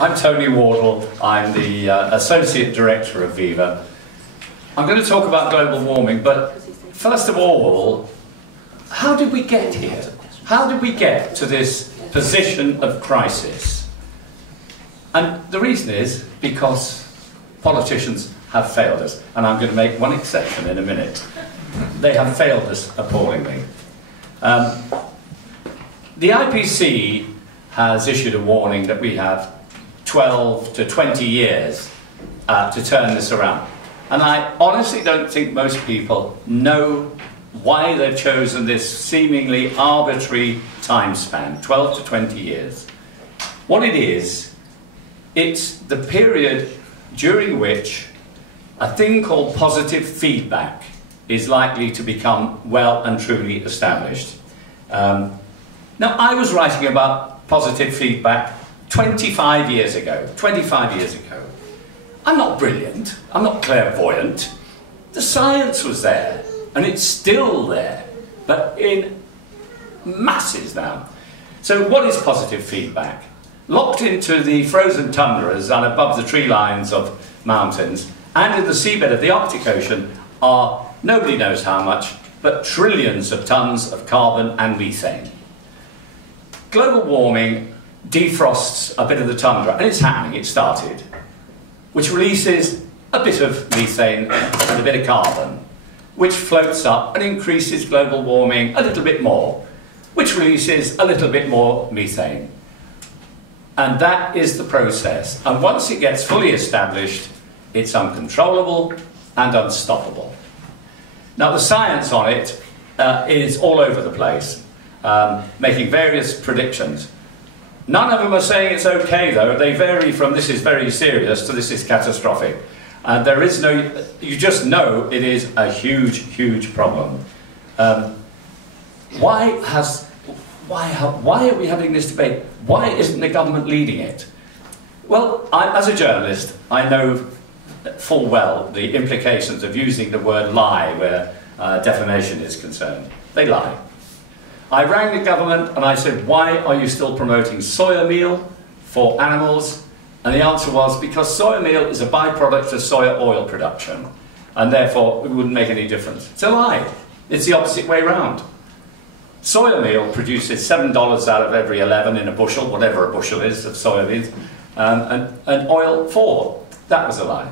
I'm Tony Wardle. I'm the Associate Director of Viva. I'm going to talk about global warming, but first of all, how did we get here? How did we get to this position of crisis? And the reason is because politicians have failed us, and I'm going to make one exception in a minute. They have failed us appallingly. The IPC has issued a warning that we have 12 to 20 years to turn this around. And I honestly don't think most people know why they've chosen this seemingly arbitrary time span, 12 to 20 years. What it is, it's the period during which a thing called positive feedback is likely to become well and truly established. Now, I was writing about positive feedback 25 years ago. 25 years ago. I'm not brilliant, I'm not clairvoyant. The science was there, and it's still there, but in masses now. So what is positive feedback? Locked into the frozen tundras and above the tree lines of mountains and in the seabed of the Arctic Ocean are, nobody knows how much, but trillions of tons of carbon and methane. Global warming defrosts a bit of the tundra, and it's happening, it started, which releases a bit of methane and a bit of carbon, which floats up and increases global warming a little bit more, which releases a little bit more methane. And that is the process. And once it gets fully established, it's uncontrollable and unstoppable. Now, the science on it is all over the place, making various predictions. None of them are saying it's okay, though. They vary from this is very serious to this is catastrophic. And there is no, you just know it is a huge, huge problem. Why are we having this debate? Why isn't the government leading it? Well, as a journalist, I know full well the implications of using the word lie where defamation is concerned. They lie. I rang the government and I said, why are you still promoting soya meal for animals? And the answer was, because soya meal is a byproduct of soya oil production, and therefore it wouldn't make any difference. It's a lie. It's the opposite way round. Soya meal produces $7 out of every 11 in a bushel, whatever a bushel is of soybeans, and oil 4. That was a lie.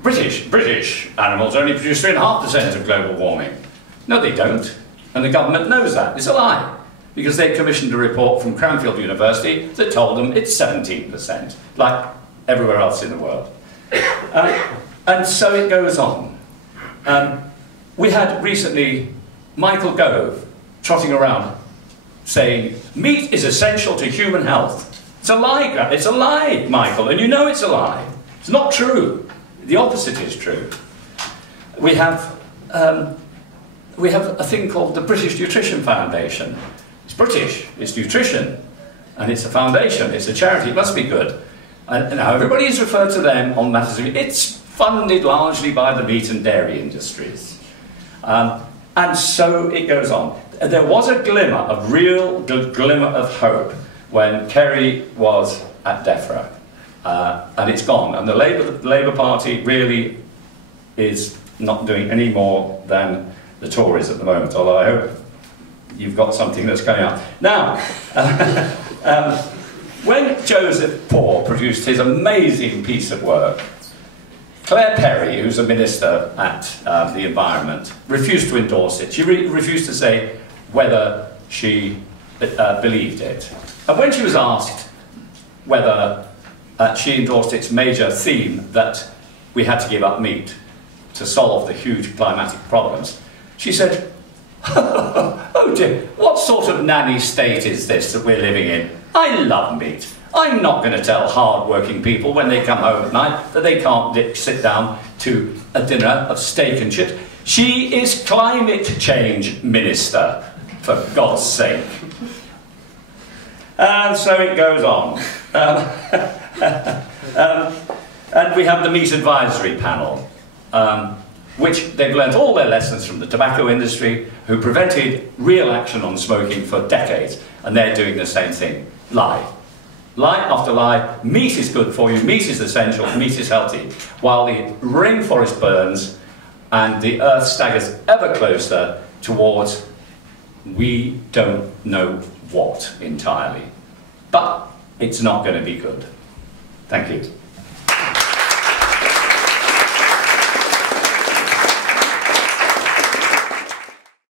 British animals only produce 3.5% of global warming. No, they don't. And the government knows that. It's a lie. Because they commissioned a report from Cranfield University that told them it's 17%, like everywhere else in the world. And so it goes on. We had recently Michael Gove trotting around saying, meat is essential to human health. It's a lie, it's a lie, Michael, and you know it's a lie. It's not true. The opposite is true. We have a thing called the British Nutrition Foundation. It's British, it's nutrition, and it's a foundation, it's a charity, it must be good. And now everybody is referred to them on matters of, it's funded largely by the meat and dairy industries. And so it goes on. There was a glimmer, a real glimmer of hope when Kerry was at DEFRA, and it's gone. And the Labour Party really is not doing any more than the Tories at the moment, although I hope you've got something that's coming up. Now, when Joseph Poore produced his amazing piece of work, Claire Perry, who's a minister at the Environment, refused to endorse it. She refused to say whether she believed it. And when she was asked whether she endorsed its major theme that we had to give up meat to solve the huge climatic problems, she said, oh dear, what sort of nanny state is this that we're living in? I love meat. I'm not going to tell hard-working people when they come home at night that they can't sit down to a dinner of steak and chips. She is climate change minister, for God's sake. And so it goes on. And we have the Meat Advisory Panel, which they've learnt all their lessons from the tobacco industry, who prevented real action on smoking for decades, and they're doing the same thing. Lie. lie after lie, meat is good for you, meat is essential, meat is healthy, while the rainforest burns and the earth staggers ever closer towards we don't know what entirely. But it's not going to be good. Thank you.